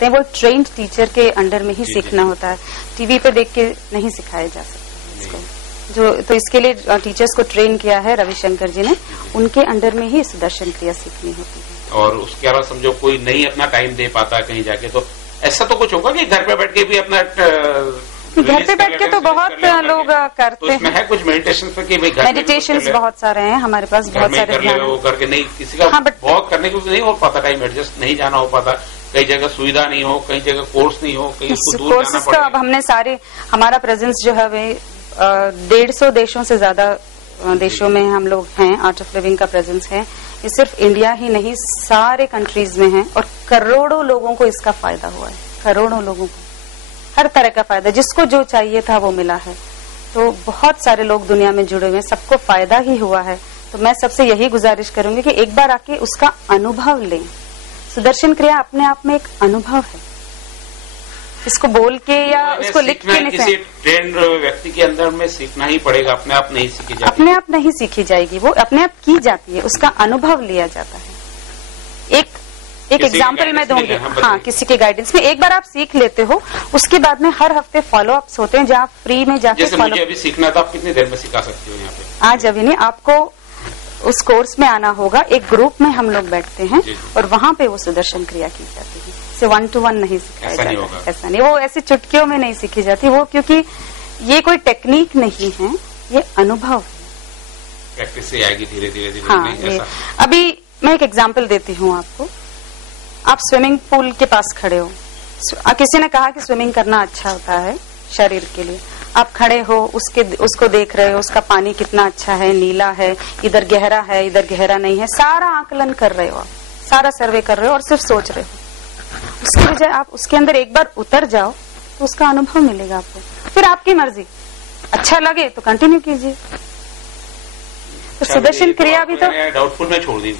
हैं वो trained teacher के अंडर में ही सीखना होता है, टीवी पे देख के नहीं सिखाया जा सकता इसको। जो तो इसके लिए टीचर्स को ट्रेन किया है रविशंकर जी ने, उनके अंडर में ही सुदर्शन क्रिया सीखनी होती है। और उसके अलावा समझो कोई नहीं अपना टाइम दे पाता कहीं जाके, तो ऐसा तो कुछ होगा कि घर पे बैठ के भी अपना घर पे बैठ के तो बहुत लोग करते हैं। तो है कुछ मेडिटेशन पे कि भाई घर मेडिटेशन बहुत सारे हैं हमारे पास, बहुत सारे कर ले वो करके नहीं किसी का बहुत करने की नहीं हो पाता, टाइम एडजस्ट नहीं जाना हो पाता, कई जगह सुविधा नहीं हो, कई जगह कोर्स नहीं हो, कहीं उसको दूर जाना पड़े। अब हमने सारे हमारा प्रेजेंस जो है वे 150 देशों से ज्यादा देशों में हम लोग हैं, आर्ट ऑफ लिविंग का प्रेजेंस है। ये सिर्फ इंडिया ही नहीं सारे कंट्रीज में है और करोड़ों लोगों को इसका फायदा हुआ है, करोड़ों लोगों को हर तरह का फायदा, जिसको जो चाहिए था वो मिला है। तो बहुत सारे लोग दुनिया में जुड़े हुए हैं, सबको फायदा ही हुआ है। तो मैं सबसे यही गुजारिश करूंगी कि एक बार आके उसका अनुभव लें। सुदर्शन क्रिया अपने आप में एक अनुभव है, इसको बोल के या उसको लिख के नहीं, किसी ट्रेंड व्यक्ति के अंदर में सीखना ही पड़ेगा, अपने आप नहीं सीखी जाती, अपने आप नहीं सीखी जाएगी, वो अपने आप की जाती है, उसका अनुभव लिया जाता है। एक एग्जाम्पल मैं दूंगी, हाँ किसी के गाइडेंस में एक बार आप सीख लेते हो, उसके बाद में हर हफ्ते फॉलो अप्स होते हैं जहाँ फ्री में जाके जैसे मुझे अभी सीखना था, आप कितनी देर में सिखा सकती हो यहाँ पे? आज अभी नहीं, आपको उस कोर्स में आना होगा, एक ग्रुप में हम लोग बैठते हैं और वहाँ पे वो सुदर्शन क्रिया की जाती है। इसे 1-to-1 नहीं सिखाया जाता, ऐसा नहीं, वो ऐसी चुटकियों में नहीं सीखी जाती वो, क्योंकि ये कोई टेक्निक नहीं है, ये अनुभव है, प्रैक्टिस से आएगी धीरे धीरे। हाँ, अभी मैं एक एग्जाम्पल देती हूँ आपको। आप स्विमिंग पूल के पास खड़े हो, किसी ने कहा कि स्विमिंग करना अच्छा होता है शरीर के लिए, आप खड़े हो उसको देख रहे हो, उसका पानी कितना अच्छा है, नीला है, इधर गहरा है, इधर गहरा नहीं है, सारा आकलन कर रहे हो आप, सारा सर्वे कर रहे हो और सिर्फ सोच रहे हो। उसकी बजाय आप उसके अंदर एक बार उतर जाओ तो उसका अनुभव मिलेगा आपको, फिर आपकी मर्जी, अच्छा लगे तो कंटिन्यू कीजिए। तो सुदर्शन क्रिया भी तो डाउटफुल में छोड़ दी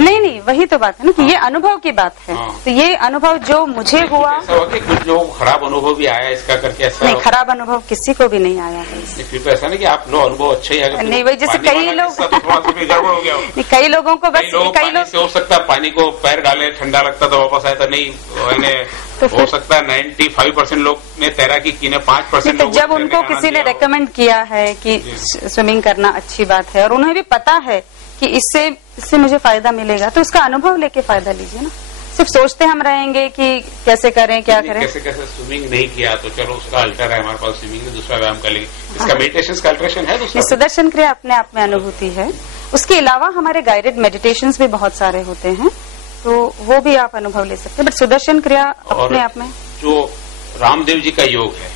नहीं, वही तो बात है ना कि ये अनुभव की बात है। तो ये अनुभव जो मुझे हुआ, कुछ लोगों को खराब अनुभव भी आया इसका करके, ऐसा नहीं खराब अनुभव किसी को भी नहीं आया है। फिर तो ऐसा नहीं कि आप लोग अनुभव अच्छा ही आएगा, नहीं वही जैसे कई लोग गड़बड़ हो गया, कई लोगों को बस कई लोग हो सकता है पानी को पैर डाले ठंडा लगता तो वापस आया, तो नहीं तो हो सकता है 95% लोग ने तैराकी की, 5% तो जब उनको किसी ने रेकमेंड किया है कि स्विमिंग करना अच्छी बात है और उन्हें भी पता है कि इससे मुझे फायदा मिलेगा, तो उसका अनुभव लेके फायदा लीजिए ना। सिर्फ सोचते हम रहेंगे कि कैसे करें, क्या करें, कैसे स्विमिंग नहीं किया तो चलो उसका अल्टर है हमारे पास, स्विमिंग में दूसरा व्यायाम कर लेंगे, इसका मेडिटेशन का अल्टरेशन है दूसरा। सुदर्शन क्रिया अपने आप में अनुभूति है। उसके अलावा हमारे गाइडेड मेडिटेशंस भी बहुत सारे होते हैं, तो वो भी आप अनुभव ले सकते हैं, बट सुदर्शन क्रिया अपने आप में। जो रामदेव जी का योग है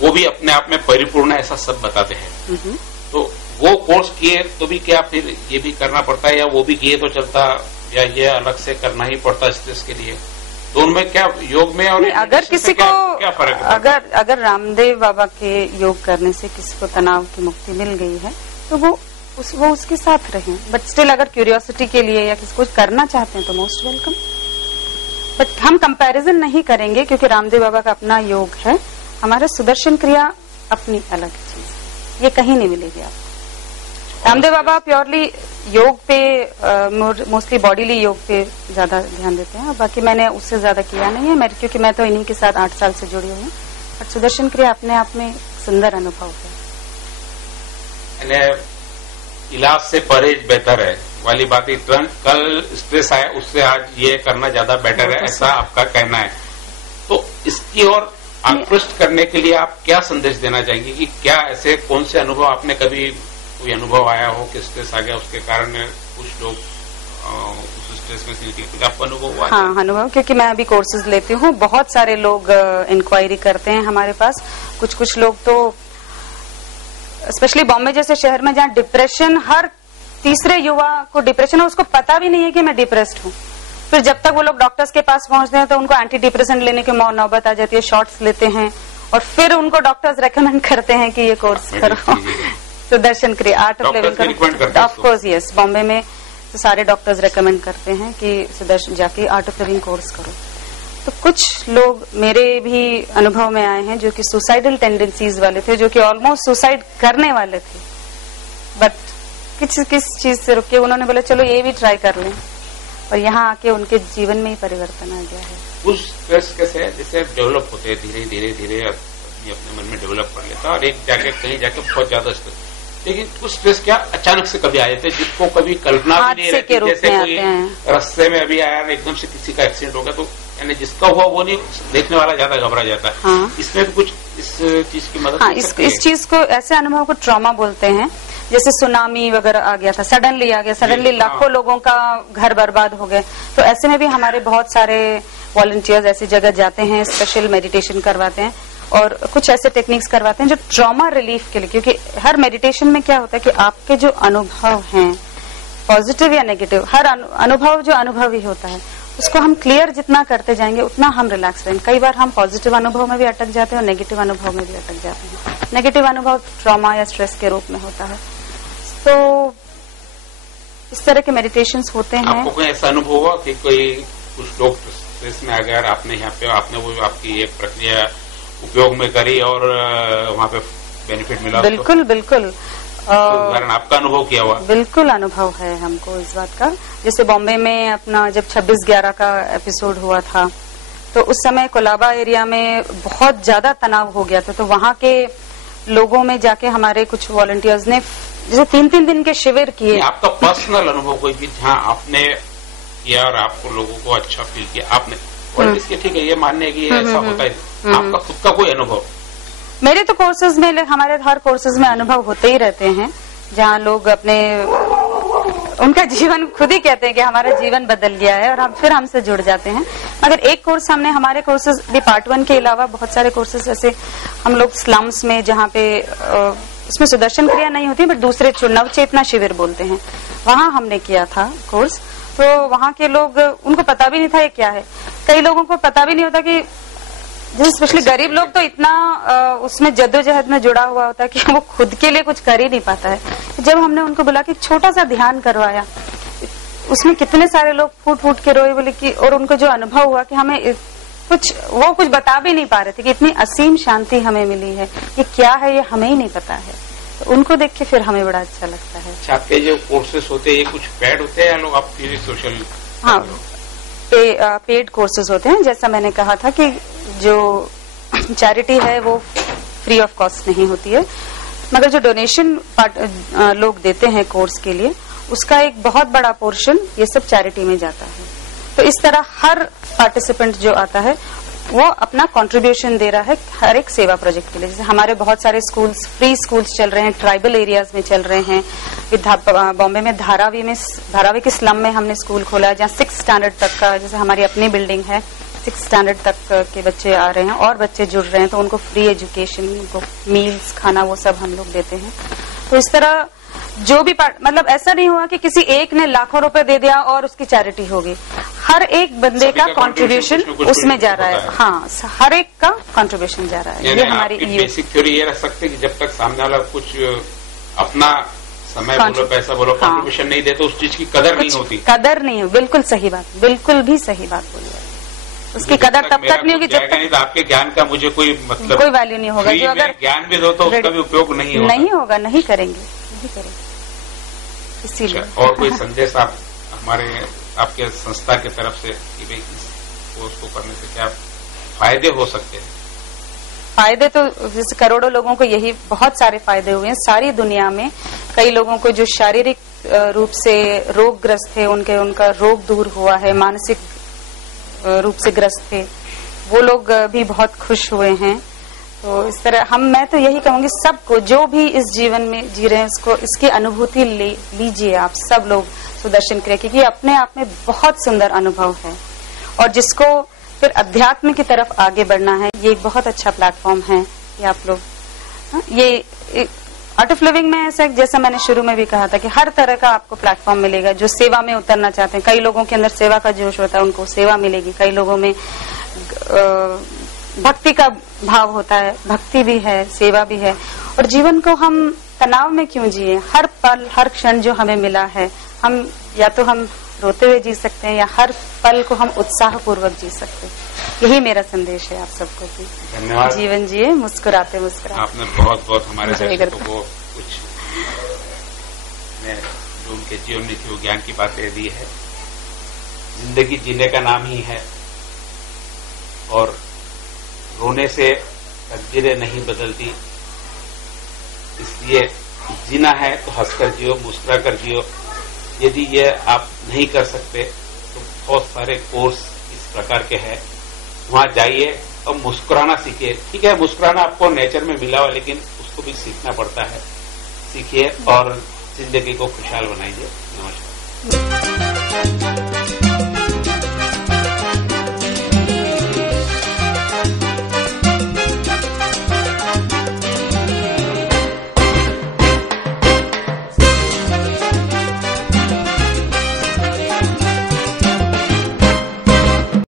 वो भी अपने आप में परिपूर्ण ऐसा सब बताते हैं, तो वो कोर्स किए तो भी क्या फिर ये भी करना पड़ता है, या वो भी किए तो चलता, या ये अलग से करना ही पड़ता स्ट्रेस के लिए? दोनों में क्या योग में और अगर किसी को क्या फर्क है? अगर रामदेव बाबा के योग करने से किसी को तनाव की मुक्ति मिल गई है तो वो उसके साथ रहें, बट स्टिल अगर क्यूरियोसिटी के लिए या किसी को करना चाहते हैं तो मोस्ट वेलकम। बट हम कंपैरिजन नहीं करेंगे क्योंकि रामदेव बाबा का अपना योग है, हमारा सुदर्शन क्रिया अपनी अलग चीज, ये कहीं नहीं मिलेगी आपको। रामदेव बाबा प्योरली योग पे मोस्टली बॉडीली योग पे ज्यादा ध्यान देते हैं, बाकी मैंने उससे ज्यादा किया नहीं है क्योंकि मैं तो इन्हीं के साथ 8 साल से जुड़ी हुई हूँ। बट सुदर्शन क्रिया अपने आप में सुंदर अनुभव है। इलाज से परहेज बेहतर है वाली बात, कल स्ट्रेस आया उससे आज ये करना ज्यादा बेटर है, ऐसा आपका कहना है। तो इसकी ओर आकृष्ट करने के लिए आप क्या संदेश देना चाहेंगे कि क्या ऐसे कौन से अनुभव आपने कभी कोई अनुभव आया हो कि स्ट्रेस आ गया उसके कारण कुछ लोग उस स्ट्रेस में से निकले, आपको अनुभव हुआ? हाँ, अनुभव, क्योंकि मैं अभी कोर्सेज लेती हूँ, बहुत सारे लोग इंक्वायरी करते हैं हमारे पास। कुछ लोग तो स्पेशली बॉम्बे जैसे शहर में जहाँ डिप्रेशन, हर तीसरे युवा को डिप्रेशन है, उसको पता भी नहीं है कि मैं डिप्रेस्ड हूँ। फिर जब तक वो लोग डॉक्टर्स के पास पहुंचते हैं तो उनको एंटी डिप्रेसेंट लेने की नौबत आ जाती है, शॉट्स लेते हैं और फिर उनको डॉक्टर्स रेकमेंड करते हैं कि ये कोर्स करो, सुदर्शन क्रिया, आर्ट ऑफ लिविंग करो। ऑफ कोर्स यस, बॉम्बे में तो सारे डॉक्टर्स रेकमेंड करते हैं कि सुदर्शन जाके आर्ट ऑफ लिविंग कोर्स करो। तो कुछ लोग मेरे भी अनुभव में आए हैं जो कि सुसाइडल टेंडेंसीज वाले थे, जो कि ऑलमोस्ट सुसाइड करने वाले थे, बट किस चीज से रुके, उन्होंने बोला चलो ये भी ट्राई कर लें। और यहाँ आके उनके जीवन में ही परिवर्तन आ गया है। कुछ स्ट्रेस कैसे है, जैसे डेवलप होते हैं धीरे धीरे धीरे अपने मन में डेवलप कर लेता है और एक जाके कहीं जाके बहुत ज्यादा स्ट्रेस, लेकिन कुछ स्ट्रेस क्या अचानक से कभी आ जाते हैं जिसको कभी कल्पना भी नहीं रहती। जैसे कोई रास्ते में अभी आया एकदम से किसी का एक्सीडेंट हो गया, तो यानी जिसका हुआ वो नहीं, देखने वाला ज्यादा घबरा जाता है। हाँ। इसमें भी कुछ इस चीज की मदद। हाँ, इस चीज को, ऐसे अनुभव को ट्रॉमा बोलते हैं। जैसे सुनामी वगैरह आ गया था, सडनली आ गया, सडनली लाखों लोगों का घर बर्बाद हो गया, तो ऐसे में भी हमारे बहुत सारे वॉलंटियर्स ऐसी जगह जाते हैं, स्पेशल मेडिटेशन करवाते हैं और कुछ ऐसे टेक्निक्स करवाते हैं जो ट्रॉमा रिलीफ के लिए। क्योंकि हर मेडिटेशन में क्या होता है कि आपके जो अनुभव हैं, पॉजिटिव या नेगेटिव, हर अनुभव जो अनुभव ही होता है, उसको हम क्लियर जितना करते जाएंगे उतना हम रिलैक्स रहेंगे। कई बार हम पॉजिटिव अनुभव में भी अटक जाते हैं और नेगेटिव अनुभव में भी अटक जाते हैं। नेगेटिव अनुभव ट्रॉमा या स्ट्रेस के रूप में होता है। तो इस तरह के मेडिटेशंस होते हैं। आपको कोई ऐसा अनुभव हुआ कि कोई कुछ लोग स्ट्रेस में आ गए और आपने यहाँ पे आपने वो आपकी ये प्रक्रिया उपयोग में करी और वहाँ पे बेनिफिट मिला? बिल्कुल बिल्कुल। उदाहरण आपका अनुभव किया हुआ? बिल्कुल अनुभव है हमको इस बात का। जैसे बॉम्बे में अपना जब 26/11 का एपिसोड हुआ था, तो उस समय कोलाबा एरिया में बहुत ज्यादा तनाव हो गया था। तो वहाँ के लोगों में जाके हमारे कुछ वॉलंटियर्स ने जैसे 3-3 दिन के शिविर किए। आपका पर्सनल अनुभव कोई भी जहाँ आपने किया और आपको लोगों को अच्छा फील किया आपने, और इसके ठीक है ये मानने की ऐसा होता है, आपका खुद का कोई अनुभव? मेरे तो कोर्सेज में, हमारे हर कोर्सेज में अनुभव होते ही रहते हैं, जहाँ लोग अपने उनका जीवन खुद ही कहते हैं कि हमारा जीवन बदल गया है और हम फिर हमसे जुड़ जाते हैं। मगर एक कोर्स हमने, हमारे कोर्सेज भी पार्ट 1 के अलावा बहुत सारे कोर्सेज, जैसे हम लोग स्लम्स में, जहाँ पे उसमें सुदर्शन क्रिया नहीं होती बट दूसरे नव चेतना शिविर बोलते हैं, वहाँ हमने किया था कोर्स। तो वहाँ के लोग, उनको पता भी नहीं था ये क्या है। कई लोगों को पता भी नहीं होता कि, जैसे स्पेशली गरीब लोग तो इतना उसमें जद्दोजहद में जुड़ा हुआ होता है कि वो खुद के लिए कुछ कर ही नहीं पाता है। जब हमने उनको बुला के छोटा सा ध्यान करवाया, उसमें कितने सारे लोग फूट फूट के रोए, बोले कि, और उनको जो अनुभव हुआ कि हमें वो कुछ बता भी नहीं पा रहे थे कि इतनी असीम शांति हमें मिली है, ये क्या है ये हमें ही नहीं पता है। तो उनको देख के फिर हमें बड़ा अच्छा लगता है। आपके जो कोर्सेस होते हैं ये कुछ पेड होते हैं या लोग आप सोशल? हाँ, पेड कोर्सेज होते हैं। जैसा मैंने कहा था कि जो चैरिटी है वो फ्री ऑफ कॉस्ट नहीं होती है, मगर जो डोनेशन लोग देते हैं कोर्स के लिए, उसका एक बहुत बड़ा पोर्शन ये सब चैरिटी में जाता है। तो इस तरह हर पार्टिसिपेंट जो आता है वो अपना कंट्रीब्यूशन दे रहा है हर एक सेवा प्रोजेक्ट के लिए। जैसे हमारे बहुत सारे स्कूल्स, फ्री स्कूल्स चल रहे हैं, ट्राइबल एरियाज में चल रहे हैं। बॉम्बे में धारावी के स्लम में हमने स्कूल खोला है, जहाँ 6th स्टैंडर्ड तक का, जैसे हमारी अपनी बिल्डिंग है, 6th स्टैंडर्ड तक के बच्चे आ रहे हैं और बच्चे जुड़ रहे हैं, तो उनको फ्री एजुकेशन, उनको मील्स, खाना, वो सब हम लोग देते हैं। तो इस तरह जो भी मतलब ऐसा नहीं हुआ कि किसी एक ने लाखों रुपए दे दिया और उसकी चैरिटी होगी। हर एक बंदे का कंट्रीब्यूशन उसमें जा रहा है। हाँ, हर एक का कंट्रीब्यूशन जा रहा है। ये हमारी बेसिक थ्योरी ये रख सकते हैं कि जब तक सामने वाला कुछ अपना समय बोलो, पैसा बोलो, कंट्रीब्यूशन नहीं दे तो उस चीज की कदर नहीं होती। कदर नहीं है, बिल्कुल सही बात, बिल्कुल भी सही बात बोली है। उसकी कदर तब तक नहीं होगी जब तक, नहीं तो आपके ज्ञान का मुझे कोई मतलब, कोई वैल्यू नहीं होगा। जो अगर ज्ञान भी दो तो उसका भी उपयोग नहीं होगा, नहीं करेंगे। इसीलिए और कोई संदेश आप हमारे आपके संस्था की तरफ से कि भाई इस कोर्स को करने से क्या फायदे हो सकते हैं? फायदे तो जैसे करोड़ों लोगों को यही बहुत सारे फायदे हुए हैं सारी दुनिया में। कई लोगों को जो शारीरिक रूप से रोगग्रस्त थे, उनका रोग दूर हुआ है, मानसिक रूप से ग्रस्त थे, वो लोग भी बहुत खुश हुए हैं। तो इस तरह मैं तो यही कहूंगी सबको, जो भी इस जीवन में जी रहे हैं, इसकी अनुभूति लीजिए आप सब लोग सुदर्शन क्रिया, क्योंकि अपने आप में बहुत सुंदर अनुभव है। और जिसको फिर अध्यात्म की तरफ आगे बढ़ना है, ये एक बहुत अच्छा प्लेटफॉर्म है कि आप लोग ये आर्ट ऑफ लिविंग में ऐसा, जैसा मैंने शुरू में भी कहा था कि हर तरह का आपको प्लेटफॉर्म मिलेगा। जो सेवा में उतरना चाहते हैं, कई लोगों के अंदर सेवा का जोश होता है, उनको सेवा मिलेगी। कई लोगों में भक्ति का भाव होता है, भक्ति भी है, सेवा भी है। और जीवन को हम तनाव में क्यों जिए? हर पल, हर क्षण जो हमें मिला है, हम या तो हम रोते हुए जी सकते हैं या हर पल को हम उत्साह पूर्वक जी सकते हैं। यही मेरा संदेश है आप सबको कि धन्यवाद। जीवन जिए मुस्कुराते मुस्कुराते। आपने बहुत बहुत हमारे दर्शकों को कुछ जो उनके जीवन में थी वो ज्ञान की बातें दी है। जिंदगी जीने का नाम ही है और रोने से तकदीरें नहीं बदलती, इसलिए जीना है तो हंसकर जियो, मुस्कुरा कर जियो। यदि ये आप नहीं कर सकते तो बहुत सारे कोर्स इस प्रकार के हैं, वहां जाइए और मुस्कुराना सीखिए। ठीक है, मुस्कुराना आपको नेचर में मिला हुआ, लेकिन उसको भी सीखना पड़ता है। सीखिए और जिंदगी को खुशहाल बनाइए। नमस्कार।